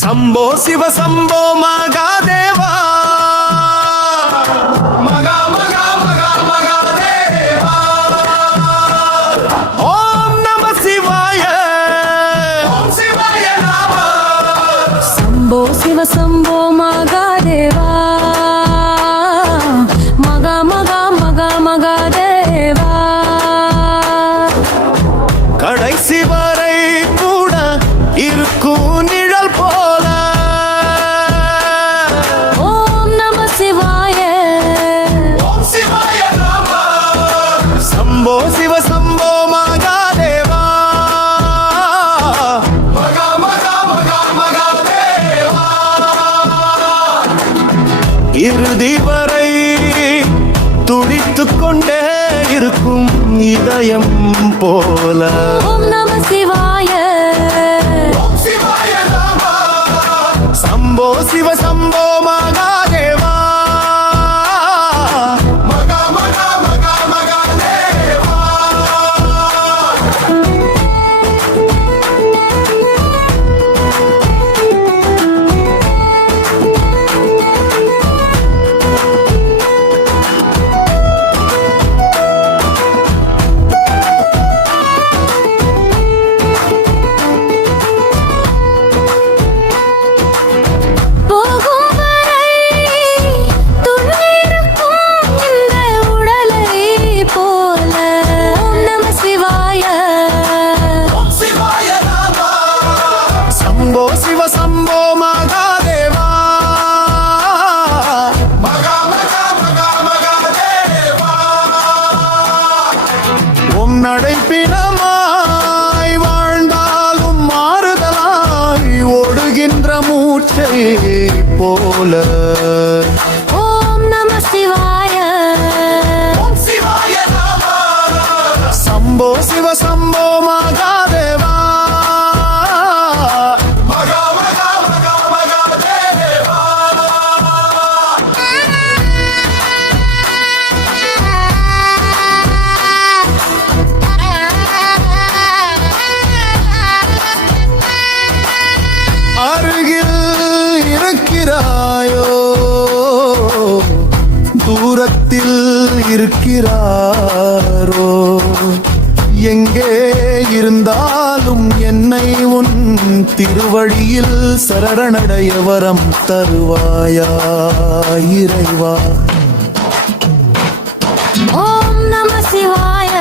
சம்போ சிவ சம்போ மகாதேவா. இறுதி வரை துடித்துக் கொண்டே இருக்கும் இதயம் போல. ஓம் நம சிவாய. சம்போ சிவ சம்போ மகா சம்போ சிவ சம்போ மகாதேவா. மகா மகா மகா மகாதேவா. உம் நடைப்பினமாய் வாழ்ந்தாலும் மாறுதலாய் ஓடுகின்ற மூச்சை போல. ஓம் நம சிவாய. சிவாய சம்போ சிவ சம்போ மகாதேவா. இருக்கிறாயோ? தூரத்தில் இருக்கிறாரோ? எங்கே இருந்தாலும் என்னை உன் திருவழியில் சரணடைய வரம் தருவாயா இறைவா? ஓம் நம சிவாய.